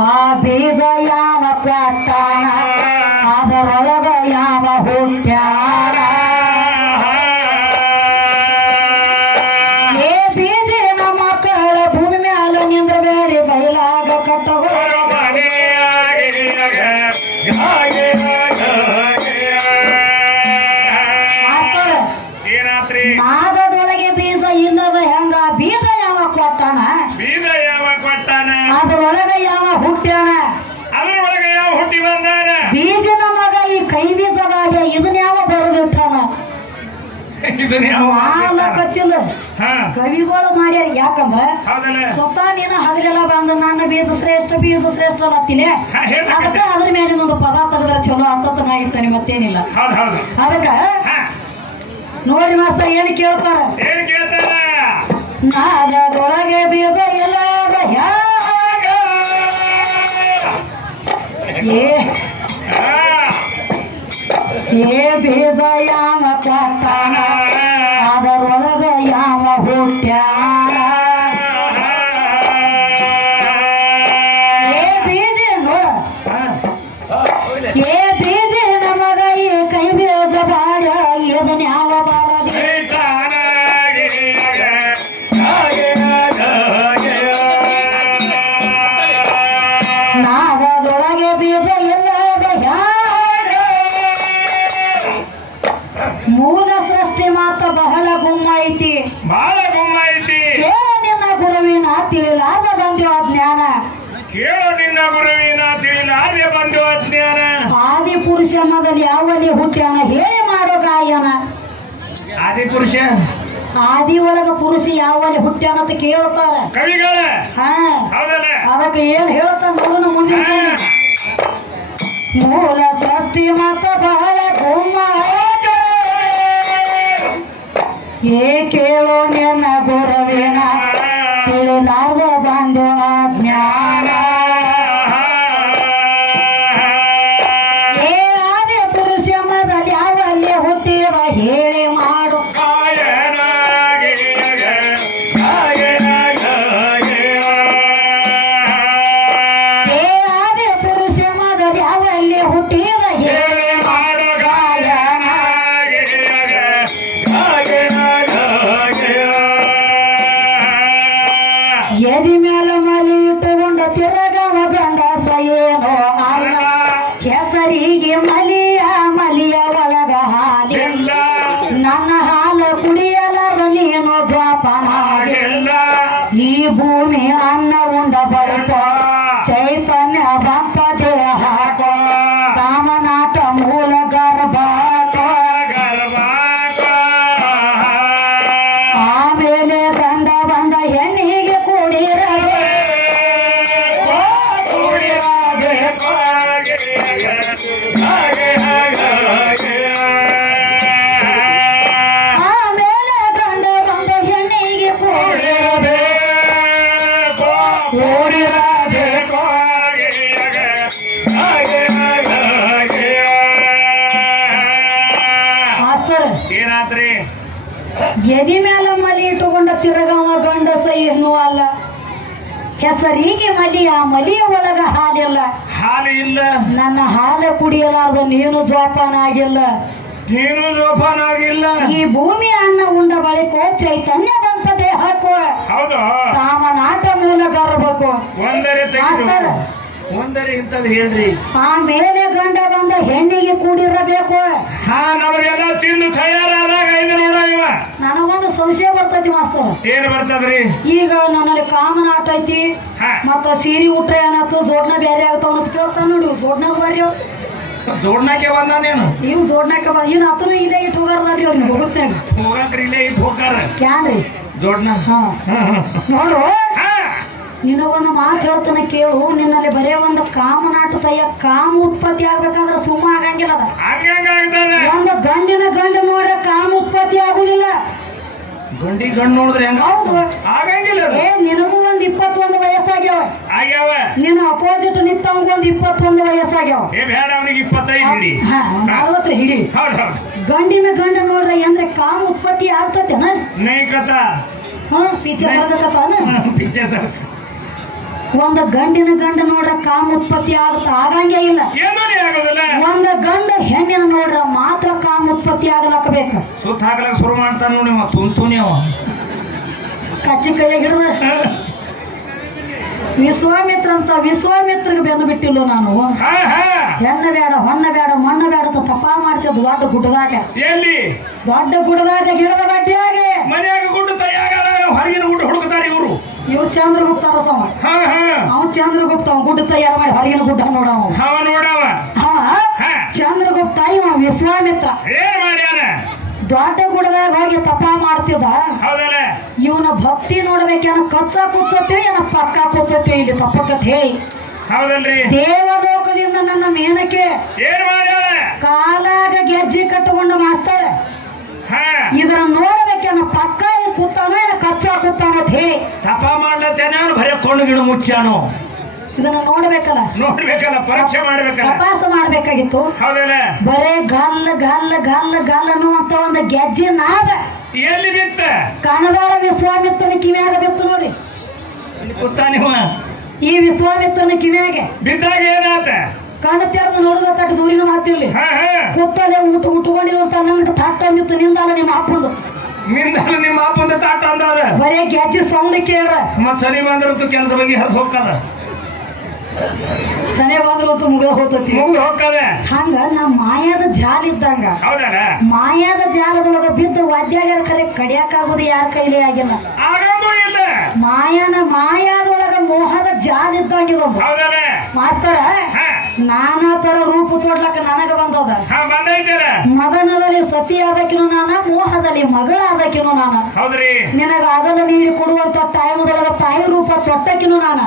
ಆ ಬೀಜ ಯಾವ ಕೊಟ್ಟಾನ ಅದರೊಳಗ ಯಾವ ಹುಟ್ಟ್ಯಾನ ಏ ಬೀಜಿನ ಮಕ್ಕಳ ಭೂಮಿ ಮ್ಯಾಲ ನಿಂದ್ರ ಬೇರೆ ಬಯಲಾಗ ಕಟ್ಟವ ನಾದದೊಳಗೆ ಬೀಜ ಇಲ್ಲದ ಹೆಂಗ ಬೀಜ ಯಾವ ಕೊಟ್ಟಾನ ಅದರೊಳಗ ಯಾವ ಹುಟ್ಟ್ಯಾನ ಬೀಜನ ಮಗ ಈ ಕೈ ಬೀಜದಾಗ ಇದನ್ನ ಯಾವ ಬರೆದಿಟ್ಟಾನ ಗೊತ್ತಿಲ್ಲ ಕವಿಗಳು ಮಾಡ್ಯಾರ ಯಾಕಂದ್ರ ಸ್ವತಃ ನೀನು ಹಗಲೆಲ್ಲ ಬಂದ ನನ್ನ ಬೀಜ ಶ್ರೇಷ್ಠ ಅತ್ತಿಲೆ ಅದಕ್ಕೆ ಅದ್ರ ಮೇಲೆ ಒಂದು ಪದ ತೆಗೆದ್ರೆ ಚಲೋ ಅಂತ ನಾ ಇರ್ತಾನೆ ಮತ್ತೇನಿಲ್ಲ ಅದಕ್ಕ ನೋಡಿ ಮಾಸ್ತರ್ ಏನು ಕೇಳ್ತಾರ ನಾದದೊಳಗೆ ಬೀಜ ಎಲ್ಲ ಏ ಬೀಜ ಯಾವ ಕೊಟ್ಟಾನ ಅದರೊಳಗ ಯಾವ ಹುಟ್ಟ್ಯಾನ ಏ ಬೀಜ ಏ ಬೀಜ ನಮಗ ಈ ಕೈ ಬೀಜ ಬಾಳ ಇದನ್ನ ಯಾವ ಬಾರದೆ ನಾದದೊಳಗೆ ಬೀಜ ಎಲ್ಲ ಮೂಲ ಸೃಷ್ಟಿ ಮಾತ್ರ ಬಹಳ ಗುಮ್ಮ ಐತಿ ನಿನ್ನ ಗುರುವಿನ ತಿಳಿಲಾದ ಬಂದಿವ ಜ್ಞಾನ ಆದಿ ಪುರುಷ ಮೊದಲು ಯಾವಲ್ಲಿ ಹುಟ್ಟ್ಯಾನ ಹೇಳಿ ಮಾಡೋ ಗಾಯನ ಆದಿ ಒಳಗ ಪುರುಷ ಯಾವಲ್ಲಿ ಹುಟ್ಟ್ಯಾನ ಅಂತ ಕೇಳ್ತಾರ ಅದಕ್ಕೆ ಏನ್ ಹೇಳ್ತಾನ ನೋಡೋಣ ಮುಂದೆ ಮೂಲ ಸೃಷ್ಟಿ ಮಾತ್ರ ಬಹಳ ಗುಮ್ಮ ಏ ಕೇಳೋ ನಿನ್ನ ಗುರುವಿನ ತಿಳಿಲಾರ್ದ ಬಂದಿವ ಜ್ಞಾನ ಏ ಆದಿ ಪುರುಷ ಮೊದಲು ಯಾವಲ್ಲಿ ಹುಟ್ಟಿದ ಹೇಳಿ ಮಾಡು ಏ ಆದಿ ಪುರುಷ ಮೊದಲು ಯಾವಲ್ಲಿ ಹುಟ್ಟಿದ ಹೇಳಿ ಮಾಡು ಎದಿ ಮೇಲೆ ಮಲಿ ಇಟ್ಟುಕೊಂಡ ತಿರಗವ ಗಂಡಸ ಏನೋ ಅಲ್ಲ ಕೆಸರಿಗೆ ಮಲಿಯ ಒಳಗ ಹಾಲಿಲ್ಲ ನನ್ನ ಹಾಲು ಕುಡಿಯಲಾರ ನೀನು ದ್ವಾಪ ಮಾಡಿಲ್ಲ ಈ ಭೂಮಿ ಅನ್ನ ಉಂಡ ಬರುತ್ತ ಚೈತನ್ಯ ಬಂತ ದೇಹ ಕಾಮನಾಟ ಮೂಲ ಗರ್ಭ ಆಮೇಲೆ ಗಂಡ ಬಂದ ಹೆಣ್ಣಿಗೆ ಎದಿ ಮೇಲೆ ಮಲಿ ಇಟ್ಟುಕೊಂಡ ತಿರುಗವ ಗಂಡಸ ಏನು ಅಲ್ಲ ಕೆಸರಿಗೆ ಮಲಿಯ ಒಳಗ ಹಾಲಿಲ್ಲ ನನ್ನ ಹಾಲು ಕುಡಿಯಲಾರ್ದು ನೀನು ಜೋಪಾನಾಗಿಲ್ಲ ಈ ಭೂಮಿ ಅನ್ನ ಉಂಡ ಬಳಿಕ ಚೈತನ್ಯ ಬಂತ ದೇಹಕ್ಕೂ ಕಾಮನಾಟ ಮೂಲ ಗರ್ಭಕ್ಕೂ ಹೇಳ್ರಿ ಆಮೇಲೆ ಗಂಡ ಬಂದ ಹೆಣ್ಣಿಗೆ ಕೂಡಿರಬೇಕು ನಮಗೆಲ್ಲ ತಿಂದು ತಯಾರಾದಾಗ ನನಗೊಂದು ಸಂಶಯ ಬರ್ತೈತಿ ಮಾಸ್ತರ್ ಏನ್ ಬರ್ತದ್ರಿ ಈಗ ನನ್ನಲ್ಲಿ ಕಾಮನಾಟ ಐತಿ ಮತ್ತ ಸೀರೆ ಉಟ್ರ ಏನಾಯ್ತು ಜೋಡ್ನ ಬೇರೆ ಆಗ್ತಾವ ಅಂತ ಕೇಳ್ತಾನ ನೋಡಿ ಜೋಡ್ನಾಗ ಬರ್ರಿ ಜೋಡ್ನಾಕೆ ಬಂದಾನೇನು ನೀವು ಜೋಡ್ನಾಕ ಇನ್ ಹತ್ರ ಇಲ್ಲೇ ಇಟ್ಟು ಹೋಗಾರ್ರಿ ಅವ್ರಿಗೆ ಹೋಗುತ್ತೇನೆ ಹೋಗಕ್ರಿ ಇಲ್ಲೇ ಇಟ್ಟು ಹೋಗಾರ ಯಾನ್ರಿ ಜೋಡ್ನ ನೋಡು ನಿನಗೊಂದು ಮಾತು ಹೇಳ್ತಾನೆ ಕೇಳು ನಿನ್ನಲ್ಲಿ ಬರೇ ಒಂದು ಕಾಮನಾಟ ಕಾಮ ಉತ್ಪತ್ತಿ ಆಗ್ಬೇಕಂದ್ರೆ ಸುಮ್ಮ ಆಗಂಗಿಲ್ಲ ಒಂದು ಗಂಡಿನ ಗಂಡು ನೋಡ್ರೆ ಕಾಮ ಉತ್ಪತ್ತಿ ಆಗುದಿಲ್ಲ ಗಂಡು ನೋಡಿದ್ರೆ ಹೌದು ಆಗಂಗಿಲ್ಲ ನಿನಗೂ ಒಂದು 21 ವಯಸ್ಸಾಗ್ಯಾವ ನಿನ್ನ ಅಪೋಸಿಟ್ ನಿಂತವಂಗ ಒಂದು 21 ವಯಸ್ಸಾಗ್ಯಾವ ಅವನಿಗೆ 25 40 ಹಿಡಿ ಗಂಡಿನ ಗಂಡು ನೋಡ್ರೆ ಅಂದ್ರೆ ಕಾಮ ಉತ್ಪತ್ತಿ ಆಗ್ತತೇನ ನೈ ಕಥಾ ಪಿಕ್ಚರ್ ಒಂದು ಗಂಡಿನ ಗಂಡ ನೋಡ್ರ ಕಾಮ ಉತ್ಪತ್ತಿ ಆಗುತ್ತೆ, ಆಗಂಗೆ ಇಲ್ಲ. ಏನೂ ಆಗೋದಿಲ್ಲ. ಒಂದು ಗಂಡ ಹೆಣ್ಣಿನ ನೋಡ್ರ ಮಾತ್ರ ಕಾಮ ಉತ್ಪತ್ತಿ ಆಗಲಕ್ಕಬೇಕು. ಸುತ್ತ ಹಾಕಲಕ್ಕೆ ಶುರು ಮಾಡ್ತಾನ ನೋಡಿ ತುಣಿಯವ ಕಚ್ಚಿ ಕೈಯಾಗ ಹಿಡಿದ ವಿಶ್ವಾಮಿತ್ರ ಅಂತ ವಿಶ್ವಾಮಿತ್ರಿಗೆ ಬೆಂದು ಬಿಟ್ಟಿಲ್ಲ ನಾನು. ಹೆಣ್ಣ ಬೇಡ ಹೊಣ್ಣ ಬೇಡ ಮಣ್ಣ ಬೇಡ ಅಂತ ತಪ್ಪ ಮಾಡ್ತಿದ್ದು ದೊಡ್ಡ ಗುಡ್ಡದಾಗ. ಎಲ್ಲಿ ದೊಡ್ಡ ಗುಡ್ಡದಾಗ ಗಿಡದ ಬಡ್ಡಿಯಾಗಿ ಮನೆಯಾಗ ಗುಡ್ಡ ತಯಾಗ ಹೊರಗಿನ ಗುಡ್ಡ ಹುಡುಕ್ತಾರೆ ಇವರು. ಇವ್ ಚಂದ್ರಗುಪ್ತ ಅರಸವ. ಅವ ಚಂದ್ರಗುಪ್ತ ಅವ ಗುಡ್ಡ ತಯಾರು ಮಾಡಿ ಹೊರಗಿನ ಗುಡ್ಡ ನೋಡವ. ಚಂದ್ರಗುಪ್ತ ಇವ ವಿಶ್ವಾಮಿತ್ರ ಏನ್ ಮಾಡ್ಯಾನ? ದೊಡ್ಡ ಗುಡ್ಡದಾಗ ಹೋಗಿ ತಪ ಮಾಡ್ತಿದ್ದ. ಇವನ ಭಕ್ತಿ ನೋಡ್ಬೇಕೇನ ಕಚ್ಚ ಕೂತತಿ ಏನ ಪಕ್ಕ ಕೂತತಿ ಇಲ್ಲಿ ತಪ್ಪಕತ್ ಹೇಳಿ. ಹೌದಲ್ರಿ? ದೇವಲೋಕದಿಂದ ನನ್ನ ಮೇನಕ್ಕೆ ಏನ್ ಮಾಡ್ಯಾರ? ಕಾಲಾಗ ಗೆಜ್ಜೆ ಕಟ್ಟುಕೊಂಡು ಮಾಸ್ತಾರ. ಇದನ್ನ ನೋಡ್ಬೇಕೇನ ಪಕ್ಕ ಕೂತಾನೋ ಏನ ಕಚ್ಚ ಕೂತಾನೋ ಅಂತ ಹೇಳಿ ತಪ ಮಾಡ್ಲತ್ತೇನ ಬರೀ ಕೊಂಡು ಗಿಡ ಮುಚ್ಚಾನು. ಇದನ್ನ ನೋಡ್ಬೇಕಲ್ಲ ಪರೀಕ್ಷೆ ಮಾಡ್ಬೇಕಲ್ಲ, ತಪಾಸ ಮಾಡ್ಬೇಕಾಗಿತ್ತು. ಹೌದಲ್ಲ? ಬರೇ ಗಲ್ಲ ಗಲ್ಲ ಗಲ್ಲ ಗಲ್ಲ ಅನ್ನುವಂತ ಒಂದು ಗೆಜ್ಜೆ ನಾದ ಎಲ್ಲಿ ಬಿತ್ತ? ಕಣದಾಳ ವಿಶ್ವಾಮಿತ್ರನ ಕಿವಿಯಾಗ ಬಿತ್ತು ನೋಡಿ. ಕೂತಾನಿವ ಈ ವಿಶ್ವಾಮಿತ್ರನ ಕಿವಿಯಾಗೆ ಬಿದ್ದಾಗ ಏನಾತ? ಕಣ್ಣ ತೆರೆದು ನೋಡಿದ ತಟ್ಟು ದೂರಿನ ಮಾತಿರ್ಲಿ ಕೂತಲ್ಲೇ ಉಟ್ಕೊಂಡಿರುವಂತ ನಂಗೆ ತಾಟ ಅಂದಿತ್ತು. ನಿಂದಲ್ಲ ನಿಮ್ಮ ಅಪ್ಪಂದು. ನಿಮ್ಮ ಅಪ್ಪಂದ ತಾಟ ಅಂದಾದ. ಬರೇ ಗೆಜ್ಜೆ ಸೌಂಡ್ ಕೇಳ ಮತ್ ಸರಿ ಬಂದ್ರಂತೂ ಕೆಲಸ ಬಗ್ಗೆ ಹರಿದು ಹೋಗ್ತದ. ಸನೆ ಬಂದ್ರಂತೂ ಮುಗಿದ ಹೋಗ್ತದೆ. ಹಂಗ ನಮ್ ಮಾಯಾದ ಜಾಲ ಇದ್ದಂಗ. ಹೌದಲ್ಲ? ಮಾಯಾದ ಜಾಲದೊಳಗ ಬಿದ್ದು ವಾದ್ಯಾಗಾರ ಕಲೆ ಕಡಿಯಾಕಾಗೋದು ಯಾರ ಕೈಲಿ ಆಗಿಲ್ಲ. ಮಾಯಾದೊಳಗ ಮೋಹದ ಜಾಲ ಇದ್ದಂಗಿದ ಮಾಸ್ತರ. ನಾನಾ ತರ ರೂಪ ತೋಡ್ಲಕ್ಕ ನನಗ ಬಂದದ. ಮದನದಲ್ಲಿ ಸತಿ ಆದಕಿನೂ ನಾನ, ಮೋಹದಲ್ಲಿ ಮಗಳ ಆದಕಿನೂ ನಾನ. ನಿನಗ ಆಗಲ ನೀಡಿ ಕೊಡುವಂತ ತಾಯಿದೊಳಗ ತಾಯಿ ರೂಪ ತೊಟ್ಟಕಿನೂ ನಾನ.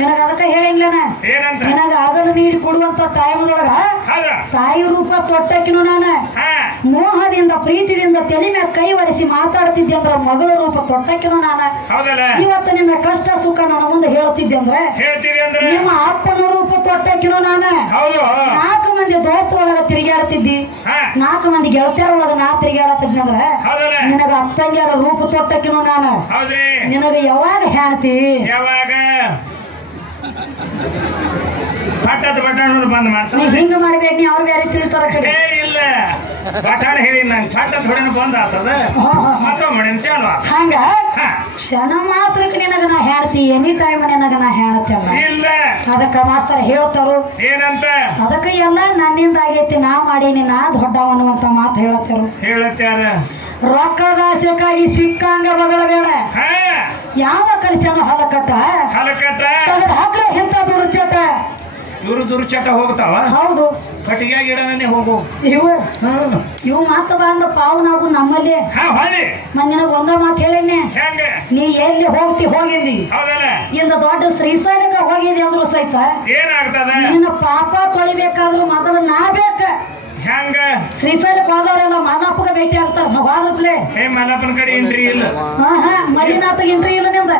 ನಿನಗ ಅದಕ್ಕ ಹೇಳಿಲ್ಲನ, ನಿನಗ ಆಗಲು ನೀಡಿ ಕೊಡುವಂತ ತಾಯಿದೊಳಗ ತಾಯಿ ರೂಪ ತೊಟ್ಟಕಿನೂ ನಾನ. ಮೋಹದಿಂದ ಪ್ರೀತಿಯಿಂದ ತಲೆ ಮೇಲೆ ಕೈ ಒರೆಸಿ ಮಾತಾಡ್ತಿದ್ದೆ ಅಂದ್ರ ಮಗಳ ರೂಪ ತೊಟ್ಟಕಿನೂ ನಾನ. ಇವತ್ತು ನಿನ್ನ ಕಷ್ಟ ಸುಖ ನನ್ನ ಮುಂದೆ ಹೇಳ್ತಿದ್ದೆ ಅಂದ್ರೆ ನಿಮ್ಮ ಅಪ್ಪನ ರೂಪ ತೊಟ್ಟಕಿನೂ ನಾನ. 4 ಮಂದಿ ದೋಸ್ತ ಒಳಗ ತಿರುಗಾಡ್ತಿದ್ದಿ, 4 ಮಂದಿ ಗೆಳತಿಯರ ಒಳಗ ನಾ ತಿರುಗಾಡತಿದ್ನಿ ಅಂದ್ರ ನಿನಗ ಅತ್ತಂಗ್ಯಾರ ರೂಪ ತೊಟ್ಟಕಿನೂ ನಾನ. ನಿನಗ ಯಾವಾಗ ಹೇಳ್ತಿ? ಬಂದ್ ಮಾಡ್ತಾನೆ ಹಿಂಗ ಮಾಡ್ಬೇಕು. ನೀ ಅವ್ರು ಬೇರೆ ತಿಳಿತಾರ ಕಡೆ ಇಲ್ಲ ಬಟಾಣ ಹೇಳಿ ನಂಗೆ ಫಾಟದ ಹೊಡೆನ ಬಂದ್ ಆಗ್ತದ. ಹಂಗ ಕ್ಷಣ ಮಾತ್ರಕ್ಕೆ ನಿನಗ ನಾ ಹೇಳ್ತಿ, ಎನಿ ಟೈಮ್ ನಿನಗ ನಾ ಹೇಳ್ತೇವ. ಇಲ್ಲ ಅದಕ್ಕ ಮಾಸ್ತರ ಹೇಳ್ತಾರು ಏನಂತ? ಅದಕ್ಕ ಎಲ್ಲ ನನ್ನಿಂದ ಆಗೈತಿ, ನಾ ಮಾಡೀನಿ, ನಾ ದೊಡ್ಡವ ಅನ್ನುವಂತ ಮಾತು ಹೇಳತ್ತಾರ. ರೊಕ್ಕದಾಸೆಕಾಗಿ ಸಿಕ್ಕಂಗ ಬಗಳ ಬೇಡ. ಯಾವ ಕಲಿಸ್ಯಾನ ಹಲಕಟ್ಟ ತೆಗೆದು ಹಾಕ್ರ ಎಂತ ದುರ್ಚಟ. ಇವರು ದುರ್ಚಟ ಹೋಗ್ತಾವ. ಹೌದು, ಕಟ್ಟಿಗೆ ಗಿಡನೇ ಹೋಗು. ಇವು ಮಾತ ಬಂದ ಪಾವನಾಗು ನಮ್ಮಲ್ಲಿ. ನಿನಗ ಒಂದ ಮಾತು ಹೇಳೇನೆ, ನೀ ಎಲ್ಲಿ ಹೋಗಿದ್ದಿ ಇಂದ ದೊಡ್ಡ ಶ್ರೀಶೈಲಕ್ಕೆ ಹೋಗಿದ್ದಿ ಅಂದ್ರು ಸಹಿತ ಏನಾಗ್ತದ? ನಿನ್ನ ಪಾಪ ತೊಳಿಬೇಕಾದ್ರು ಮೊದಲು ನಾ ಬೇಕ. ಹೆಂಗ? ಶ್ರೀಶೈಲಕ್ಕೆ ಹೋದವರೆಲ್ಲ ಮಲ್ಲಪ್ಪಗ ಭೇಟಿ ಆಗ್ತಾರ. ಹೋದ್ರಪ್ಲೆ ಮಲ್ಲಪ್ಪನ ಕಡೆ ಎಂಟ್ರಿ ಇಲ್ಲ. ಮಲ್ಲಿನಾಥಗ ಎಂಟ್ರಿ ಇಲ್ಲ ನಿಂದ.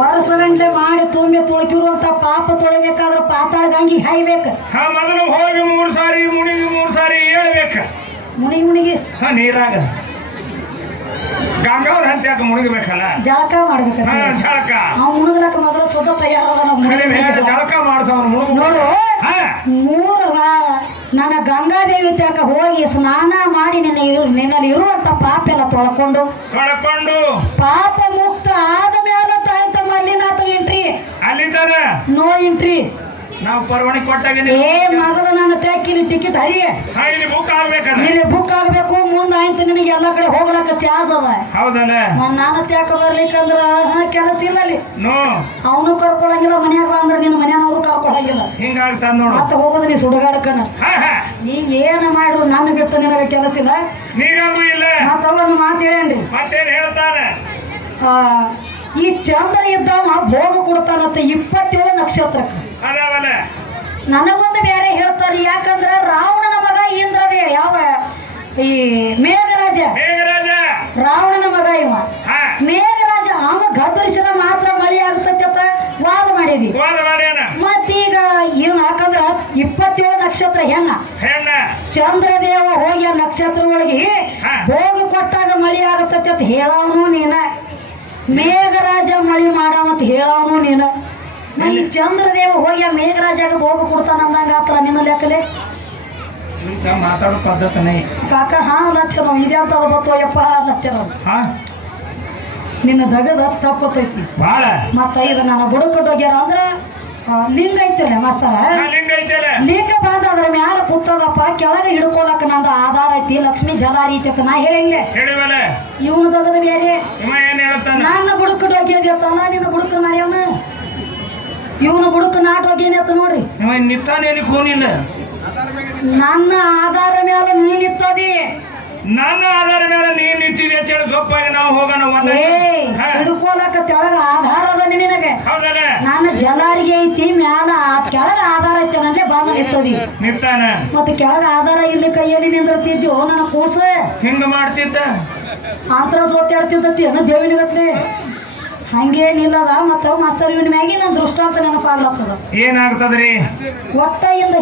ವರ್ಷಗಂಟ್ಲೆ ಮಾಡಿ ತುಂಬಿ ತುಳುಕಿರುವಂತ ಪಾಪ ತೊಳಿಬೇಕಾದ್ರೆ ಪಾತಾಳ ಗಂಗಿ ಹಾಯ್ಬೇಕ. ಮೊದಲು ಹೋಗಿ 3 ಸಾರಿ ಮುಣಿಗಿ 3 ಸಾರಿ ಹೇಳ್ಬೇಕ. ಮುಣಿಗಿ ನೀರಾಗ ಗಂಗಾವ್ರ ಅಂತ ಯಾಕೆ ಮುಳುಗಬೇಕಲ್ಲ? ಜಳಕ ಮಾಡ್ಬೇಕ. ಜಳಕ ಅವ್ ಮುಳುಗ್ಲಕ್ಕ ಮೊದಲು ಸುದ್ದ ತಯಾರ ಜಳಕ ಮಾಡ್ಸವ್ರು ನೋಡು. 3 ನನ್ನ ಗಂಗಾದೇವಿ ತನಕ ಹೋಗಿ ಸ್ನಾನ ಮಾಡಿ ನಿನ್ನಲ್ಲಿ ಇರುವಂತ ಪಾಪ ಎಲ್ಲ ತೊಳ್ಕೊಂಡು ಪಾಪ ಮುಕ್ತ ಆದ ಮೇಲೆ ತಾಯ್ತ ಮಲ್ಲಿನಾಥ ಎಂಟ್ರಿ. ಅಲ್ಲಿದ್ದಾರ ನೋ ಎಂಟ್ರಿ. ನಾವು ಪರವಾನಗಿ ಕೊಟ್ಟಾಗ ಮೊದಲು ನನ್ನ ಟ್ಯಾಕಿಲಿ ಟಿಕೆಟ್ ಹರಿಯೇ ಇಲ್ಲಿ ಬುಕ್ ಆಗ್ಬೇಕಲ್ಲ. ಇಲ್ಲಿ ಬುಕ್ ಆಗ್ಬೇಕು. ಮುಂದೆ ಆಯ್ತು ನಿನಗೆ ಎಲ್ಲ ಕಡೆ ಹೋಗ್ಲಕ್ಕ ಚಾರ್ಜ್ ಅದ. ಹೌದಲ್ಲ? ನಾನು ತ್ಯಾಕ ಬರ್ಲಿಕ್ಕಂದ್ರ ಕೆಲಸ ಇಲ್ಲ ಅಲ್ಲಿ. ಅವನು ಕರ್ಕೊಳಂಗಿಲ್ಲ, ಮನ್ಯಾಗ ಅಂದ್ರೆ ನಿನ್ನ ಮನ್ಯಾನವರು ಕರ್ಕೊಳಂಗಿಲ್ಲ. ಹಿಂಗಾಗ್ತಾನ ನೋಡು. ಮತ್ತೆ ಹೋಗೋದು ನೀ ಸುಡುಗಾಡಕನ. ನೀವ್ ಏನ ಮಾಡ್ರು ನನ್ನ ಬಿಟ್ಟು ನಿನಗೆ ಕೆಲಸ ಇಲ್ಲ. ನೀರಾಗೂ ಇಲ್ಲ. ಮತ್ತೊಂದು ಮಾತು ಹೇಳೇನ್ರಿ. ಮತ್ತೇನ್ ಹೇಳ್ತಾನೆ? ಈ ಚಂದ್ರ ಇದ್ದವ ಭೋಗ ಕೊಡ್ತಾನಂತ 27 ನಕ್ಷತ್ರಕ್ಕೆ. ನನಗೊಂದು ಬೇರೆ ಹೇಳ್ತಾರೆ. ಯಾಕಂದ್ರ ರಾವಣನ ಮಗ ಇಂದ್ರದೇ ಯಾವ ಈ ಮೇಘರಾಜ. ರಾವಣನ ಮಗ ಇವ ಮೇಘರಾಜ. ಅವ ಗದ್ದರಿಸಿದ ಮಾತ್ರ ಮಳೆ ಆಗ್ತೈತೆ ಅಂತ ವಾದ ಮಾಡಿದ್ವಿ. ಮತ್ತೀಗ ಇವ್ ಯಾಕಂದ್ರ 27 ನಕ್ಷತ್ರ ಹೆಣ್ಣ ಚಂದ್ರದೇವ ಹೋಗಿ ಆ ನಕ್ಷತ್ರ ಒಳಗೆ ಭೋಗ ಕೊಟ್ಟಾಗ ಮಳೆ ಆಗತೈತೆ ಅಂತ ಹೇಳವನು ನೀನ. ಮೇಘರಾಜ ಮಳಿ ಮಾಡಾವಂತ ಹೇಳವನು ನೀನು ಈ ಚಂದ್ರದೇವ ಹೋಗಿ ಆ ಮೇಘರಾಜಾಗ ಹೋಗಿ ಕೊಡ್ತಾನ ಅಂದಂಗ ಆತಲ್ಲ ನಿನ್ನ ಲೆಕ್ಕಲೆ ಈಗ ಮಾತಾಡೋ ಪದ್ಧತಿನೇ ಕಾಕ ಹಾ ಲಕ್ಷಣ ಇದೆ ಅಂತ ಗೊತ್ತೋ ಯಪ್ಪ ಲಕ್ಷಣ ಹಾ ನಿನ್ನ ದಗದ ತಪ್ಪತೈತಿ ಬಾಳ ಮತ್ತ ಇದು ನಾನು ಬುಡಕಟ್ಟು ಹೋಗ್ಯಾರ ಅಂದ್ರ ಲಿಂಗ ಐತಲ್ಲ ಮಾಸ್ತರ ಲಿಂಗ ಐತಲ್ಲ ಲಿಂಗ ಬಂದ ಅದ್ರ ಮ್ಯಾಲ ಕೂತದಪ್ಪ ಕೆಳಗೆ ಹಿಡ್ಕೊಳಕ ನಂದು ಆಧಾರ ಐತಿ ಲಕ್ಷ್ಮೀ ಜಲಾರಿ ಐತಿ ಅಂತ ನಾ ಹೇಳಿಲ್ಲ ಹೇಳಿವಲ್ಲ ಇವನು ದಗದ ಬೇರೆ ಇವ ಏನ್ ಹೇಳ್ತಾನ ನನ್ನ ಬುಡಕಟ್ಟು ಹೋಗ್ಯದತ್ತಲ್ಲ ನಿನ್ನ ಬುಡಕ ಮಾಡ್ಯವನ ಇವನು ಬುಡಕ ನಾಟ್ ಹೋಗ್ಯೇನೆ ಅಂತ ನೋಡ್ರಿ ಇವ ನಿತ್ತಾನೇಲಿ ಖೂನಿಲ್ಲ ನನ್ನ ಆಧಾರ ಮೇಲೆ ನೀ ನಿತ್ತದಿ ನನ್ನ ಆಧಾರ ಮೇಲೆ ನೀನ್ ನಿಂತಿದೆ ಅಂತ ಹೇಳಿ ಗೊಪ್ಪಾಗಿ ನಾವು ಹೋಗೋಣ ಹಿಡ್ಕೊಳಕ ತೆಳಗ ಆಧಾರ ಅದ ನಿನಗೆ ಹೌದಲ್ಲ ನನ್ನ ಜಲಾರಿಗೆ ಐತಿ ಮ್ಯಾಲ ಕೆಳಗ ಆಧಾರ ಐತಿ ಅನ್ನೇ ಬಂದ ನಿತ್ತದಿ ನಿಂತಾನ ಮತ್ತೆ ಕೆಳಗ ಆಧಾರ ಇಲ್ಲಿ ಕೈಯಲ್ಲಿ ನಿಂದಿರ್ತಿದ್ಯೋ ನನ್ನ ಕೂಸ ಹಿಂಗ ಮಾಡ್ತಿದ್ದ ಆತರ ಜೊತೆಯಾಡ್ತಿದ್ದತಿ ಅನ್ನೋ ದೇವಿನಗತ್ತೆ ಹಂಗೇನಿಲ್ಲದ ಮತ್ತ ಮಾಸ್ತರ್ ಇವನ್ ಮ್ಯಾಗಿ ನನ್ನ ದೃಷ್ಟಾಂತ ನೆನಪಾಗ್ಲತ್ತದ ಏನಾಗ್ತದ್ರಿ ಒಟ್ಟ ಇಂದ